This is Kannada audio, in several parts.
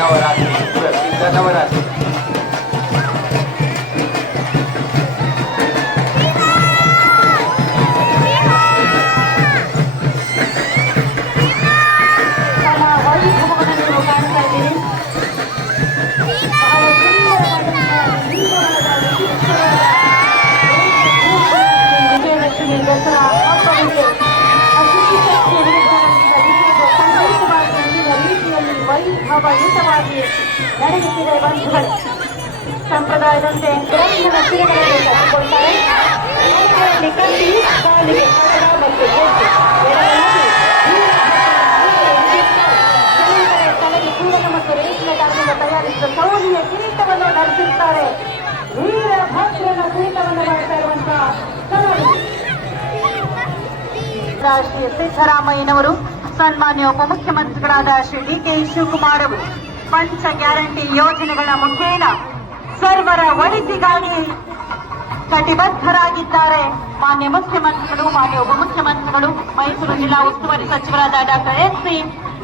ನವರಾತ್ರಿ ಪ್ರಸಿದ್ಧ ನವರಾತ್ರಿ. ದಸರಾ ಹಬ್ಬವಿದೆ. ಅತಿಶಕ್ತಿಯ ವಿರುದ್ಧ ರೀತಿಯಲ್ಲಿ ವೈಭವಯುತವಾಗಿ ನಡೆಯುತ್ತಿದೆ. ಬಂಧುಗಳು ಸಂಪ್ರದಾಯದಂತೆ ಗ್ರಂಥನ ಶಿರಗಳಲ್ಲಿ ಕಟ್ಟಿಕೊಳ್ತಾರೆ. ಕಟ್ಟಿ ಕಾಲಿಗೆ ಮತ್ತು ತಲೆಗೆ ಕೂದಲ ಮತ್ತು ರೇಷ್ಮೆ ದಾರದಿಂದ ತಯಾರಿಸಿದ ಸೌಲಿಯ ಕಿರೀಟವನ್ನು ನಡೆಸಿರುತ್ತಾರೆ. ವೀರಭದ್ರನ ಕಿರೀಟವನ್ನು ಮಾಡ್ತಾ ಇರುವಂತಹ ಶ್ರೀ ಸಿದ್ದರಾಮಯ್ಯನವರು, ಸನ್ಮಾನ್ಯ ಉಪಮುಖ್ಯಮಂತ್ರಿಗಳಾದ ಶ್ರೀ ಡಿ.ಕೆ. ಶಿವಕುಮಾರ್ ಅವರು ಪಂಚ ಗ್ಯಾರಂಟಿ ಯೋಜನೆಗಳ ಮುಖೇನ ಸರ್ವರ ಒಳಿತಿಗಾಗಿ ಕಟಿಬದ್ಧರಾಗಿದ್ದಾರೆ. ಮಾನ್ಯ ಮುಖ್ಯಮಂತ್ರಿಗಳು, ಮಾನ್ಯ ಉಪಮುಖ್ಯಮಂತ್ರಿಗಳು, ಮೈಸೂರು ಜಿಲ್ಲಾ ಉಸ್ತುವಾರಿ ಸಚಿವರಾದ ಡಾಕ್ಟರ್ ಎಸ್.ಸಿ.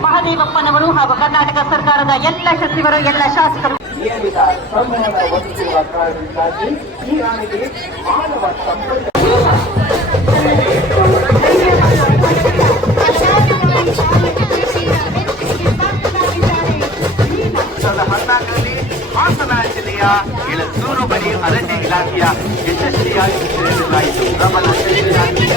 ಮಹದೇವಪ್ಪನವರು ಹಾಗೂ ಕರ್ನಾಟಕ ಸರ್ಕಾರದ ಎಲ್ಲ ಸಚಿವರು, ಎಲ್ಲ ಶಾಸಕರು ನಿಯಮಿತ ಸಂವಹನ ಒದಗಿಸುವ ಕಾರಣದಿಂದಾಗಿ ಈ ಆನೆಗೆ ಮಾನವ ಸಂಪರ್ಕ ಹಾಸನ ಜಿಲ್ಲೆಯ ಎಳಸೂರು ಬಳಿ ಅರಣ್ಯ ಇಲಾಖೆಯ ಯಶಸ್ವಿಯಾಗಿ ನಡೆಸಲಾಯಿತು. ಪ್ರಬಲ ಶೀಘ್ರದಲ್ಲಿ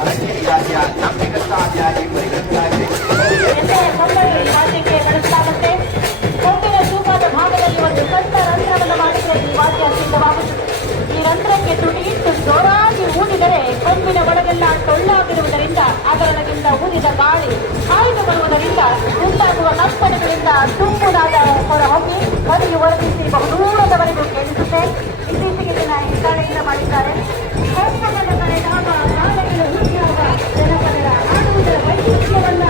ಅರಣ್ಯ ಇಲಾಖೆಯ ನಂಬಿಕಸ್ತಾದಿಯಾಗಿ ಪರಿಗಣಿಸಲಾಗಿದೆ. ಕೊಂಬಿನ ತೂಕದ ಭಾಗದಲ್ಲಿ ಒಂದು ಸಣ್ಣ ರಂಧ್ರವನ್ನು ಮಾಡಿದರೆ ಈ ವಾದ್ಯ ಸಿದ್ಧವಾಗುತ್ತದೆ. ಈ ರಂಧ್ರಕ್ಕೆ ತುಟಿಯಿಟ್ಟು ಜೋರಾಗಿ ಊದಿದರೆ ಕೊಂಬಿನ ಒಳಗೆಲ್ಲ ಟೊಳ್ಳಾಗಿರುವುದರಿಂದ ಅದರೊಳಗಿಂದ ಊದಿದ ಗಾಳಿ ಹಾಯ್ದು ಬರುವುದರಿಂದ ಉಂಟಾಗುವ ಕಂಪನಗಳಿಂದ ತುಂಬುದಾದ ಹೊರಹೊಮ್ಮಿ ಧ್ವನಿಯು ವರ್ಧಿಸಿ ಬಹುದೂರದವರೆಗೂ ಕೇಳಿಸುತ್ತೆ. ಇತ್ತೀಚೆಗೆ ದಿನ ಹಿತ್ತಾಳೆಯಿಂದ ಮಾಡಿದ್ದಾರೆ. ಕೊಂಬನದ ಕರೆದಾಗ ನಾಳೆಗಳು ಹೀಗಾಗ ಜನಪದರ ಆಡುವುದರ ವೈಶಿಷ್ಟ್ಯವನ್ನ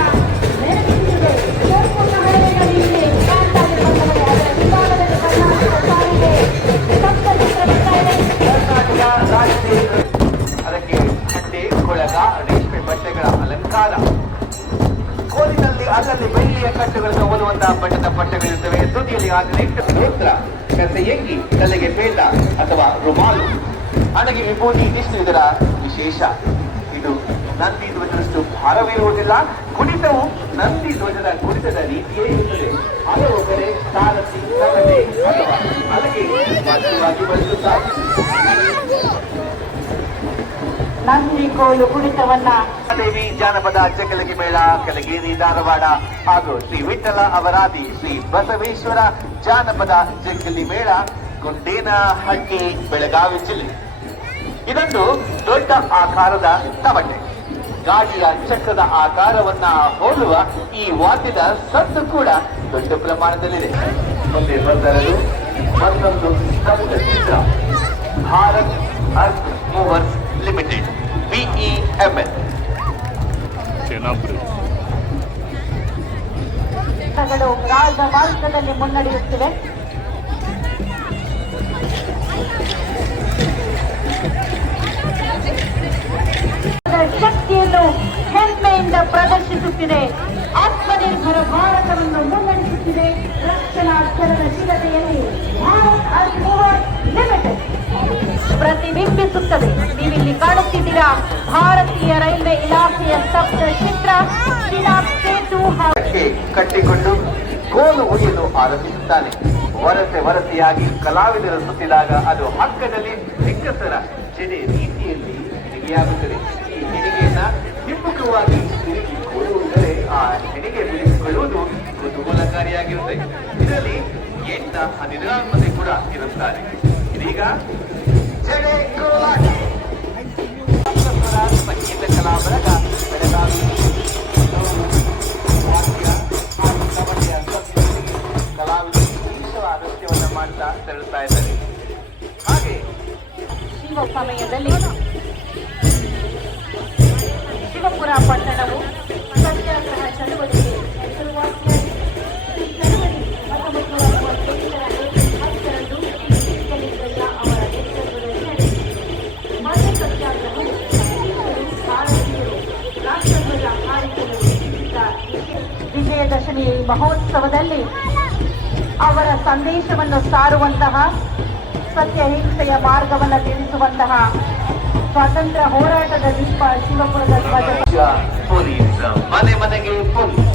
ನೆನಪಿಸಿದೆ. ಸಂಪೂರ್ಣ ಹಳೆಯಲ್ಲಿ ಕಾಣ್ತಾಗಿರುವಂತಹ ಅದರ ವಿಭಾಗದಲ್ಲಿ ಕರ್ನಾಟಕ ಸಾರಿಗೆ ಸಪ್ತಚಿತ್ರ ಬರ್ತಾ ಇದೆ. ಕರ್ನಾಟಕ ರಾಜ್ಯ ಅದಕ್ಕೆ ಹಟ್ಟೆ, ಕೊಳಗ, ರೇಷ್ಮೆ ಬಟ್ಟೆಗಳ ಅಲಂಕಾರ, ಕೋಲಿನಲ್ಲಿ ಅದರಲ್ಲಿ ಬೆಳ್ಳಿಯ ಕಟ್ಟುಗಳನ್ನು ಹೋಲುವಂತಹ ಬಣ್ಣದ ಪಟ್ಟೆಗಳಿರುತ್ತವೆ. ತುದಿಯಲ್ಲಿ 18 ಗೋತ್ರ, ಕಸೆಯಂಗಿ, ತಲೆಗೆ ಪೇಟ ಅಥವಾ ರುಮಾಲು, ಹಣೆಗೆ ವಿಭೂತಿ. ಇದಿಷ್ಟು ಇದರ ವಿಶೇಷ. ಇದು ನಂದಿ ಧ್ವಜದಷ್ಟು ಭಾರವಿರುವುದಿಲ್ಲ. ಕುಣಿತವು ನಂದಿ ಧ್ವಜದ ಕುಣಿತದ ರೀತಿಯೇ ಇರುತ್ತದೆ. ಹಲವು ಕಡೆ ಸಾರಥಿ, ಕವಟೆ ಅಥವಾ ಹಲಗೆ ಮಾಧ್ಯಮವಾಗಿ ಬಳಸುತ್ತಾರೆ. ನಂದಿ ಕೋಲು ಕುಣಿತವನ್ನ ದೇವಿ ಜಾನಪದ ಚಕಲಗಿ ಮೇಳ, ಕಲಗೇರಿ, ಧಾರವಾಡ ಹಾಗೂ ಶ್ರೀ ವಿಠಲ ಅವರಾದಿ ಶ್ರೀ ಬಸವೇಶ್ವರ ಜಾನಪದ ಜಗ್ಗಲಿ ಮೇಳ, ಗುಂಡೇನಹಳ್ಳಿ, ಬೆಳಗಾವಿ ಜಿಲ್ಲೆ. ಇದೊಂದು ದೊಡ್ಡ ಆಕಾರದ ತಮಟೆ. ಗಾಡಿಯ ಚಕ್ರದ ಆಕಾರವನ್ನ ಹೋಲುವ ಈ ವಾದ್ಯದ ಸದ್ದು ಕೂಡ ದೊಡ್ಡ ಪ್ರಮಾಣದಲ್ಲಿದೆ. ಮುಂದೆ ಬಂದರದು ಮತ್ತೊಂದು ಸ್ತಬ್ಧ ಚಿತ್ರ. Bharat earth movers limited, BEML. ರಾಜಮಾರ್ಗದಲ್ಲಿ ಮುನ್ನಡೆಯುತ್ತಿವೆ. ಶಕ್ತಿಯನ್ನು ಹೆಮ್ಮೆಯಿಂದ ಪ್ರದರ್ಶಿಸುತ್ತಿದೆ. ಆತ್ಮನಿರ್ಭರ ಭಾರತವನ್ನು ಮುನ್ನಡೆಸುತ್ತಿದೆ. ರಕ್ಷಣಾ ಚಲನಶೀಲತೆಯಲ್ಲಿ ಭಾರತ್ ಅರ್ತ್ ಮೂವರ್ಸ್ ಲಿಮಿಟೆಡ್ ಪ್ರತಿಬಿಂಬಿಸುತ್ತದೆ. ನೀವಿಲ್ಲಿ ಕಾಣುತ್ತಿದ್ದೀರಾ ಭಾರತೀಯ ರೈಲ್ವೆ ಇಲಾಖೆಯ ಸ್ತಬ್ಧ ಚಿತ್ರ. ಶಿಲಾ ಸೇತು ಕಟ್ಟಿಕೊಂಡು ಕೋಲು ಒಯ್ಯಲು ಆರಂಭಿಸುತ್ತಾನೆ. ವರಸೆಯಾಗಿ ಕಲಾವಿದರು ಸುತ್ತಿದಾಗ ಅದು ಹಗ್ಗದಲ್ಲಿ ಹೆಂಗಸರ ಜಡೆ ರೀತಿಯಲ್ಲಿ ಹೆಣಿಗೆಯಾಗುತ್ತದೆ. ಈ ಹೆಣಿಗೆಯನ್ನ ಹಿಮ್ಮುಖವಾಗಿ ತಿರುಗಿ ಕೊಡುವುದರೆ ಆ ಹೆಣಿಗೆ ಬಿಡಿಸಿಕೊಳ್ಳುವುದು ಕುತೂಹಲಕಾರಿಯಾಗಿರುತ್ತೆ. ಇದರಲ್ಲಿ 8 ಹನಿರಾಮನೆ ಕೂಡ ಇರುತ್ತಾರೆ. ಇದೀಗ ಜಡೆ ಕೋಲಾಟ ಸಂಗೀತ ಕಲಾಬರಗ ಬೆಳಗಾವಿ ಕಲಾವಿದರು ನೃತ್ಯವನ್ನು ಮಾಡ್ತಾ ತೆರಳುತ್ತಾ ಇದ್ದಾರೆ. ಹಾಗೆ ಶಿವ ಸಮಯದಲ್ಲಿ ಶಿವಪುರ ಪಟ್ಟಣವು ಸತ್ಯಾಗ್ರಹ ಚಳುವಳಿಗೆ ಹೆಸರುವಾಸಿಯಾಗಿದೆ. ಈ ಚಳುವಳಿ 1938 ಅವರ ನೇತೃತ್ವದಲ್ಲಿ ನಡೆಯಿತು. ಮಧ್ಯ ಸತ್ಯಾಗ್ರಹವು ವಿಜಯದಶಮಿ ಮಹೋತ್ಸವದಲ್ಲಿ ಅವರ ಸಂದೇಶವನ್ನು ಸಾರುವಂತಹ, ಸತ್ಯಹಿಂಸೆಯ ಮಾರ್ಗವನ್ನು ತಿಳಿಸುವಂತಹ ಸ್ವಾತಂತ್ರ್ಯ ಹೋರಾಟದ ದೀಪ ಶಿವಪುರದ ಧ್ವಜ. ಪೊಲೀಸ್ ಮನೆ ಮನೆಗೆ ಪೊಲೀಸ್.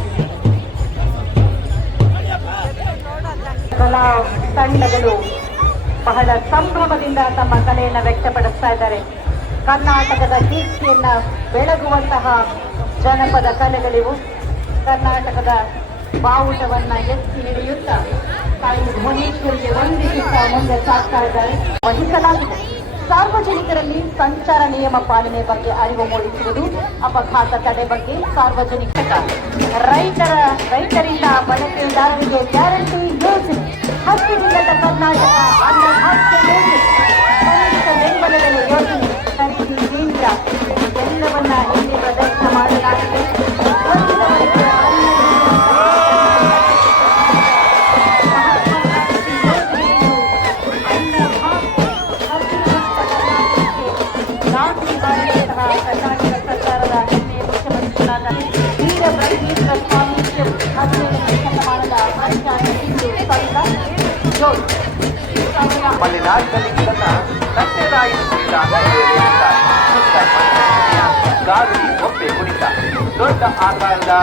ಕಲಾ ತಂಡಗಳು ಬಹಳ ಸಂಭ್ರಮದಿಂದ ತಮ್ಮ ಕಲೆಯನ್ನು ವ್ಯಕ್ತಪಡಿಸ್ತಾ ಇದ್ದಾರೆ. ಕರ್ನಾಟಕದ ಕೀರ್ತಿಯನ್ನ ಬೆಳಗುವಂತಹ ಜನಪದ ಕಲೆಗಳಿವು. ಕರ್ನಾಟಕದ ಬಾವುಟವನ್ನ ಎತ್ತಿ ಹಿಡಿಯುತ್ತಾ ತಾಯಿ ಭುವನೇಶ್ವರಿಗೆ ವಂದಿಸುತ್ತಾ ಮುಂದೆ ಸಾಗ್ತಾ ಇದ್ದಾರೆ. ವಹಿಸಲಾಗಿದೆ. ಸಾರ್ವಜನಿಕರಲ್ಲಿ ಸಂಚಾರ ನಿಯಮ ಪಾಲನೆ ಬಗ್ಗೆ ಅರಿವು ಮೂಡಿಸುವುದು, ಅಪಘಾತ ತಡೆ ಬಗ್ಗೆ ಸಾರ್ವಜನಿಕ, ರೈತರಿಂದ ಬಳಕೆದಾರರಿಗೆ ಗ್ಯಾರಂಟಿ ಯೋಜನೆ, ಹಸಿರಿಲ್ಲದ ಕರ್ನಾಟಕ ಅನ್ನಭಾಗ್ಯ ಯೋಜನೆ, ಕನಿಷ್ಠ ಬೆಂಬಲ ಬೆಲೆ ಯೋಜನೆ, ಖರೀದಿ ಕೇಂದ್ರ ಎಲ್ಲವನ್ನ ಇಲ್ಲಿ ಪ್ರದರ್ಶನ ಮಾಡಲಾಗಿದೆ. ಕರ್ನಾಟಕ ಸರ್ಕಾರದ ಹೆಮ್ಮೆಯ ಮುಖ್ಯಮಂತ್ರಿಗಳಾದ ವೀರಬ್ರಹ್ಮೇಂದ್ರ ಸ್ವಾಮಿ ಶತಮಾನದ ಪ್ರಖ್ಯಾತ ಹಿಂದೂ ಸಂತ ಮಲೆನಾಡಿನಲ್ಲಿ ಇದನ್ನ ಗಾರುಡಿ ಒಪ್ಪೆ ಕುಣಿತ. ದೊಡ್ಡ ಆಕಾರದ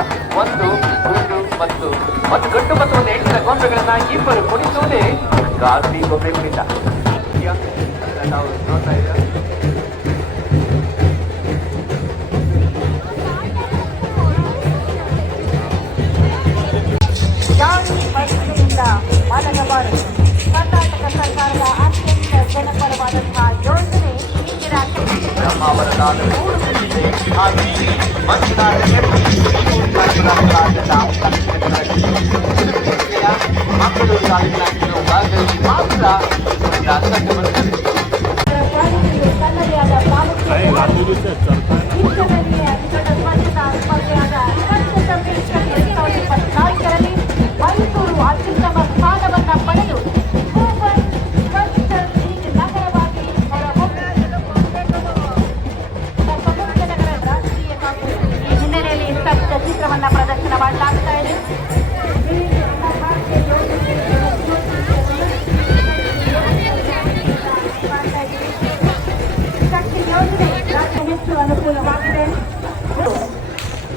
ಒಂದು ಗಂಡು ಮತ್ತು ಒಂದು ಹೆಣ್ಣಿನ ಗೊಂಬೆಗಳನ್ನ ಇಬ್ಬರು ಕುಣಿಸುವುದೇ ಗಾರುಡಿ ಗೊಂಬೆ ಕುಣಿತ. ನಾವು ನೋಡ್ತಾ ಇದ್ದೇವೆ. ಮಾನಗಬಾರದು. ಕರ್ನಾಟಕ ಸರ್ಕಾರದ ಅತ್ಯಂತ ಜನಪರವಾದಂತಹ ಯೋಜನೆ ಬ್ರಹ್ಮಾವರದಾದ ಮಕ್ಕಳು ತನ್ನದೇ ಆದ ಪ್ರಾಮುಖ್ಯತೆ ಸ್ವಚ್ಛತಾ ಸ್ಪರ್ಧೆಯಾದ ಸ್ವಚ್ಛ ಸರ್ವೇಕ್ಷಣ್ 2024ರಲ್ಲಿ ಮೈಸೂರು ಅತ್ಯುತ್ತಮ ಸ್ಥಾನವನ್ನು ಪಡೆದು ಸೂಪರ್ ಸ್ವಚ್ಛ ನಗರವಾಗಿ ಸಮುದ್ರ ನಗರ ರಾಷ್ಟ್ರೀಯ ಕಾಂಗ್ರೆಸ್ ಈ ಹಿನ್ನೆಲೆಯಲ್ಲಿ ಸ್ತಬ್ಧ ಚಿತ್ರವನ್ನು ಪ್ರದರ್ಶನ ಮಾಡಲಾಗ್ತಾ ಇದೆ. ಶಕ್ತಿ ಯೋಜನೆ ರಾಜ್ಯ ಹೆಚ್ಚು ಅನುಕೂಲವಾಗಿದೆ.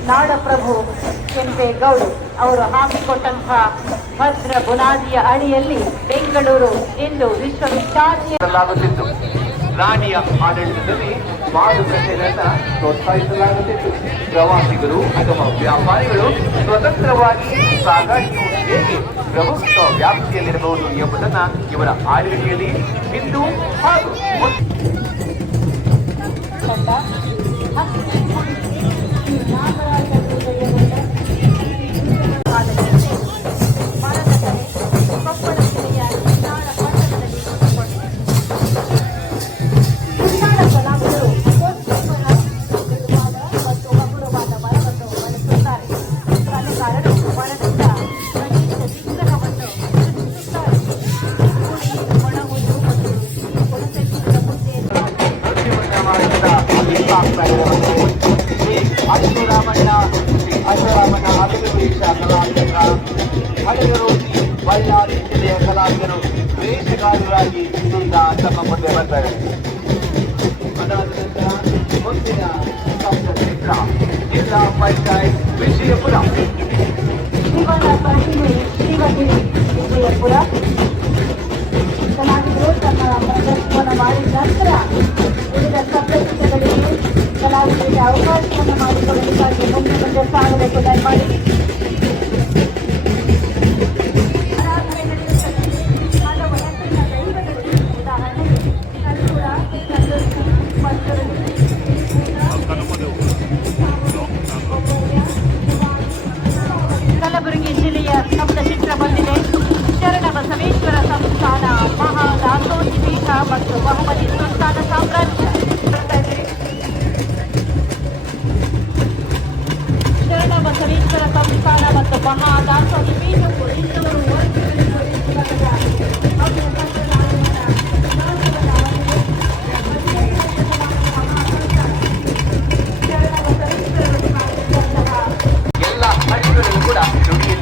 ನಾಡಪ್ರಭು ಕೆಂಪೇಗೌಡರು ಅವರು ಹಾಕಿಕೊಟ್ಟಂತಹ ಭದ್ರ ಬುನಾದಿಯ ಅಡಿಯಲ್ಲಿ ಬೆಂಗಳೂರು ಇಂದು ವಿಶ್ವವಿಖ್ಯಾತಿಯಾಗುತ್ತಿತ್ತು. ರಾಣಿಯ ಆಡಳಿತದಲ್ಲಿ ಮಾರುಕಟ್ಟೆಗಳನ್ನ ಪ್ರೋತ್ಸಾಹಿಸಲಾಗುತ್ತಿತ್ತು. ಪ್ರವಾಸಿಗರು ಅಥವಾ ವ್ಯಾಪಾರಿಗಳು ಸ್ವತಂತ್ರವಾಗಿ ಸಾಗಾಣಿಕೆ ಹೇಗೆ ಪ್ರಭುತ್ವ ವ್ಯಾಪ್ತಿಯಲ್ಲಿರಬಹುದು ಎಂಬುದನ್ನ ಇವರ ಆಳ್ವಿಕೆಯಲ್ಲಿ ಹಿಂದೂ ಹಾಗೂ ಅಶ್ವರಾಮಣ್ಣ ಅಭಿವೃದ್ಧಿ ಕಲಾವಿದರ ಹಳೆಯರು ಬಳ್ಳಾರಿ ಜಿಲ್ಲೆಯ ಕಲಾವಿದರು ವೇಷಗಾರರಾಗಿ ಇದೀಗ ತಮ್ಮ ಮುಂದೆ ಬರ್ತಾರೆ. ಅದಾದ ನಂತರ ಮುಂದಿನ ಕ್ಷೇತ್ರ ಜಿಲ್ಲಾ ಪಂಚಾಯತ್ ವಿಜಯಪುರ. ಶಿವನ ಪ್ರತಿಮೆ ಶಿವಗಿರಿ ವಿಜಯಪುರ. ಕಲಾವಿದರು ತಮ್ಮ ಪ್ರದರ್ಶನ ಮಾಡಿದ ನಂತರ ಉಳಿದ ಸದಸ್ಯಗಳಿಗೆ ಕಲಾವಿದರಿಗೆ ಅವಕಾಶವನ್ನು ಮಾಡಿಕೊಳ್ಳಬೇಕಾಗಿ ಮುಂದೆ ಸಾಗಬೇಕು. ದಯಮಾಡಿ ಹಲವು ಹೆಸರಿನ ದೈವಗಳು, ಉದಾಹರಣೆಗೆ ಕಲ್ಪುರ, ಕಲಬುರಗಿ ಜಿಲ್ಲೆಯ ಸ್ತಬ್ಧ ಚಿತ್ರ ಬಂದಿದೆ. ಶರಣ ಬಸವೇಶ್ವರ ಸಂಸ್ಥಾನ, ಮಹಾದಾಸೋಹಿ ಪೀಠ ಮತ್ತು ಬಹುಮತಿ ಸುಲ್ತಾನ ಸಾಮ್ರಾಜ್ಯ. ಶರಣ ಬಸವೇಶ್ವರ ಸಂಸ್ಥಾನ ಮತ್ತು ಮಹಾದಾಸೋಹಿ ಪೀಠವು ಇಂದವರು ಎಲ್ಲ ಹಳ್ಳಿಗಳಲ್ಲೂ ಕೂಡ ನುಡಿಯ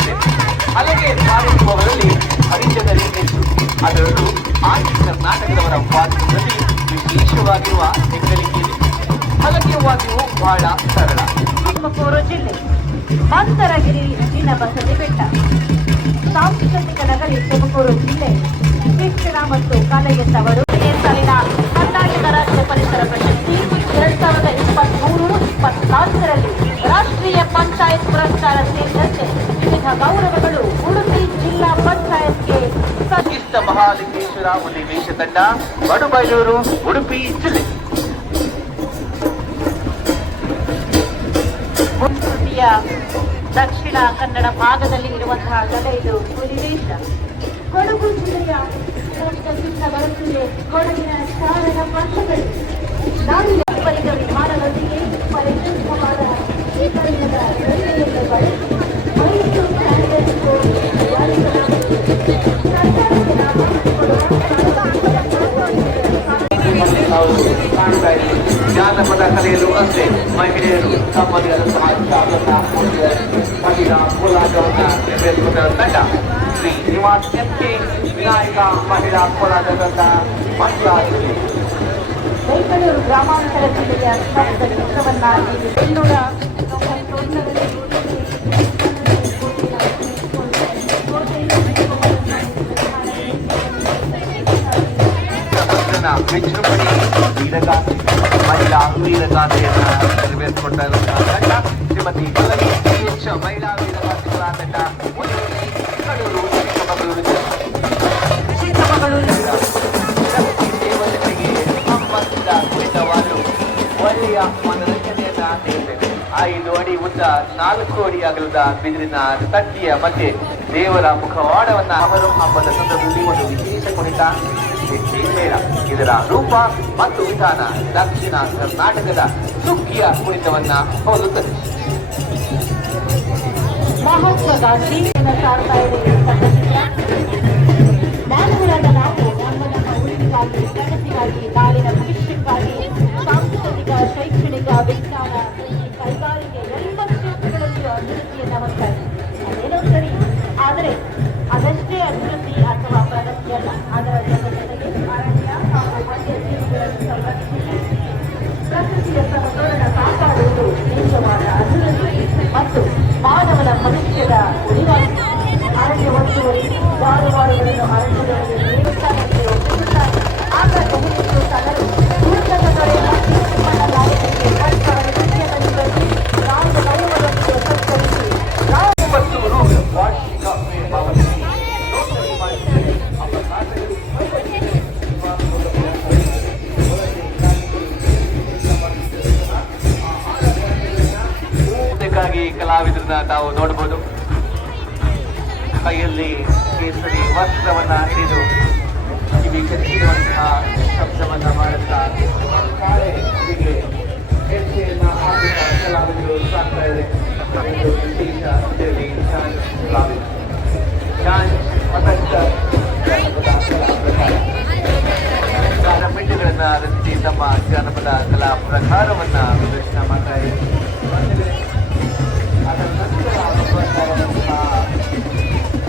ನಿಜವಾಗಿಯೂ ಬಹಳ ಸರಳ. ತುಮಕೂರು ಜಿಲ್ಲೆ ಮಂದರಗಿರಿ ಬಸದಿ ಬೆಟ್ಟ ಸಾಂಸ್ಕೃತಿಕ ನಗರಿ ತುಮಕೂರು ಜಿಲ್ಲೆ ಶಿಕ್ಷಣ ಮತ್ತು ಕಲೆಯೆಂದವರು ಸಾಲಿನ ಕರ್ನಾಟಕ ರಾಜ್ಯ ಪರಿಸರ ಪ್ರಶಸ್ತಿ 2023-24ರಲ್ಲಿ ರಾಷ್ಟ್ರೀಯ ಪಂಚಾಯತ್ ಪುರಸ್ಕಾರ ಸೇರಿದಂತೆ ವಿವಿಧ ಗೌರವಗಳು ಉಡುಪಿ ಜಿಲ್ಲಾ ಪಂಚಾಯತ್ಗೆ ಇಷ್ಟ ಮಹಾಲಿಂಗೇಶ್ವರ ಹುಲಿವೇಷ ತಂಡ, ಬಡುಬೈಲೂರು, ಉಡುಪಿ ಜಿಲ್ಲೆ. ಸಂಸ್ಕೃತಿಯ ದಕ್ಷಿಣ ಕನ್ನಡ ಭಾಗದಲ್ಲಿ ಇರುವಂತಹ ಕಲೆ ಇದು ಹುಲಿವೇಷ. ಕೊಡಗು ಜಿಲ್ಲೆಯ ಸಂಸ್ಕೃತಿಯಿಂದ ಬರುತ್ತಿದೆ ಕೊಡಗಿನ ಚಾರಣ ಪಂಥಗಳು. ನಾಡಿನ ಪರಿಗ ವಿಮಾನದೊಂದಿಗೆ ಪರಿಶುದ್ಧವಾದ ಶ್ರೀಕರಣದ ರೈಲೆಯನ್ನು ಬಳಸಿ ಮೈಸೂರು ಕ್ಯಾಂಪಸ್ಗೂ ಜಾನಪದ ಕಲೆಯಲು ಅಷ್ಟೇ ಮಹಿಳೆಯರು ತಮ್ಮದೇ ಆದಂತಹ ಮಹಿಳಾ ಕೋಲಾಟವನ್ನು ನಿರ್ವಹಿಸುವ ತಂಡ ಶ್ರೀ ನಿವಾಸ್ ಎಂಕೆ ವಿನಾಯಕ ಮಹಿಳಾ ಕೋಲಾಟ ತಂಡ ಮಂಗಳೂರು. ಬೆಂಗಳೂರು ಗ್ರಾಮಾಂತರ ಜಿಲ್ಲೆಯ ಸ್ತಬ್ಧ ಚಿತ್ರವನ್ನಾಗಿ ಬೆಳ್ಳೂರ ವಿಜೃಂಭಣೆ ವೀರಗಾಥೆ ಮಹಿಳಾ ವೀರಗಾಥೆಯನ್ನು ನೆರವೇರಿಸಿಕೊಟ್ಟಿರುವಂತಹ ತಂಡ ಶ್ರೀಮತಿ ಪಲ್ಲವಿ ಎಚ್ ಮಹಿಳಾ ವೀರಗಾಥೆಗಳ ತಂಡ ಚಿಕ್ಕಮಗಳೂರು ದೇವತೆಗಳಿಗೆ ಸಂಬಂಧಿಸಿದ ಕುರಿತವಾದ ಒಳ್ಳೆಯ ಮನರಂಜನೆಯನ್ನ ನೀಡುತ್ತೇವೆ. 5 ಅಡಿ ಉದ್ದ 4 ಅಡಿ ಅಗಲದ ಬಿದಿರಿನ ತಟ್ಟಿಯ ಮಧ್ಯೆ ದೇವರ ಮುಖವಾಡವನ್ನ ಅವರು ಹಬ್ಬದ ಸಂದರ್ಭದಲ್ಲಿ ಒಂದು ವಿಶೇಷ ಕುಣಿತ ಮೇಳ. ಇದರ ರೂಪ ಮತ್ತು ವಿಧಾನ ದಕ್ಷಿಣ ಕರ್ನಾಟಕದ ಸುಗ್ಗಿಯ ಕುಣಿತವನ್ನ ಹೋಲುತ್ತದೆ. ಮಹತ್ವಗಾಂಧಿ ಸಾರ್ತಾ ಇದೆ. ಜ್ಞಾನಗಳಾದ ನಾವು ನಮ್ಮ ಉಳಿವಿಗಾಗಿ, ಪ್ರಗತಿಗಾಗಿ, ನಾಳಿನ ಭವಿಷ್ಯಕ್ಕಾಗಿ ಸಾಂಸ್ಕೃತಿಕ, ಶೈಕ್ಷಣಿಕ, ವಿಜ್ಞಾನ, ಕೈಗಾರಿಕೆ ಎಲ್ಲ ಕ್ಷೇತ್ರಗಳಲ್ಲೂ ಅಭಿವೃದ್ಧಿಯನ್ನು ಹೊಂದ್ತಾ ಇದೆ. ಅದೇನೋ ಸರಿ, ಆದರೆ ಅದಷ್ಟೇ ಅಭಿವೃದ್ಧಿ ಅಥವಾ ಪ್ರಗತಿಯಲ್ಲ. ಅದರ ಜೊತೆಗೆ ಅರಣ್ಯ ಹಾಗೂ ವನ್ಯಜೀವಿಗಳನ್ನು ಸಂರಕ್ಷಿಸಿ ಪ್ರಕೃತಿಯ ಸಮತೋಲನ ಕಾಪಾಡುವುದು ನಿಜವಾದ ಅಭಿವೃದ್ಧಿ ಮತ್ತು ಮಾನವನ ಭವಿಷ್ಯದ ಉಳಿವಾಗಿದೆ. ಅರಣ್ಯ ಒತ್ತುವರಿ ಜಾನುವಾರುಗಳನ್ನು ಅರಣ್ಯದೊಳಗೆ ದೇವಸ್ಥಾನಕ್ಕೆ ಒಪ್ಪಿಸುತ್ತಾರೆ. ಆಗ ಹೆಚ್ಚು ಜನರು ದೂರದ ದೊರೆ ಮಣ್ಣ ನಾಯಕರಿಗೆ ಸರ್ಕಾರ ನೃತ್ಯದಲ್ಲಿ ಬಂದು ನಾವು ಗೌರವದೊಂದಿಗೆ ಸತ್ಕರಿಸಿ ವಾರ್ಷಿಕ ಪಾವತಿ ಕಲಾವಿದರನ್ನ ತಾವು ನೋಡಬಹುದು. ಕೈಯಲ್ಲಿ ಕೇಸರಿ ವಸ್ತ್ರವನ್ನ ಹಿಡಿದು ಕಿವಿ ಕಚ್ಚಿರುವಂತಹ ಶಬ್ದವನ್ನ ಮಾಡುತ್ತಾ ಹೀಗೆ ಹೆಜ್ಜೆಯನ್ನ ಹಾಕುವ ಕಲಾವಿದರು ಸಾಕ್ತಾ ಇದೆ. ವಿಶೇಷ ಕಲಾವಿದ ಪಿಂಡಿಗಳನ್ನ ರಚಿಸಿ ತಮ್ಮ ಜಾನಪದ ಕಲಾ ಪ್ರಕಾರವನ್ನ ಪ್ರದರ್ಶನ ಮಾಡ್ತಾ ಇದೆ.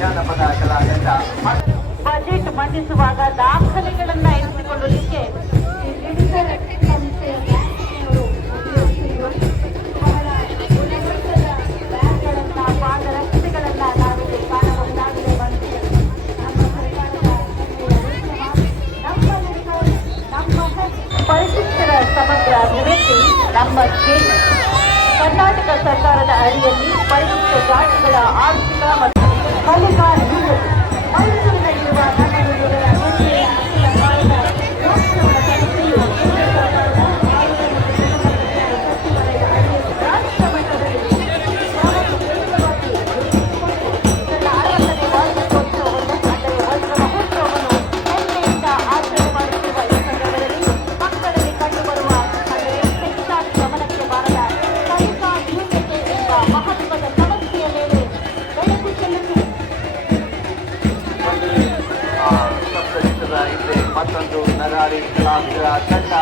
ಜಾನಪದ ಕಲಾವಿದ ಬಜೆಟ್ ಮಂಡಿಸುವಾಗ ದಾಖಲೆಗಳನ್ನ ಇರಿಸಿಕೊಳ್ಳಲಿಕ್ಕೆ ಪಾದರಕ್ಷೆಗಳನ್ನ ನಾವಿಲ್ಲಿ ಕಾಣಬಹುದಾಗಿದೆ. ನಮ್ಮ ಪರಿಶಿಷ್ಟರ ಸಮಗ್ರ ಅಭಿವೃದ್ಧಿ ನಮ್ಮ ಧ್ಯೇಯ. ಕರ್ನಾಟಕ ಸರ್ಕಾರದ ಅಡಿಯಲ್ಲಿ ಪರಿಶಿಷ್ಟ ಜಾತಿಗಳ ಆರ್ಥಿಕ ಮತ್ತು ಕಲಿಕಾ ಅಭಿವೃದ್ಧಿ ಮೈಸೂರಿನಲ್ಲಿರುವ ಮತ್ತೊಂದು ನಗಾರಿ ಕಲಾವಿದರ ತಂಡ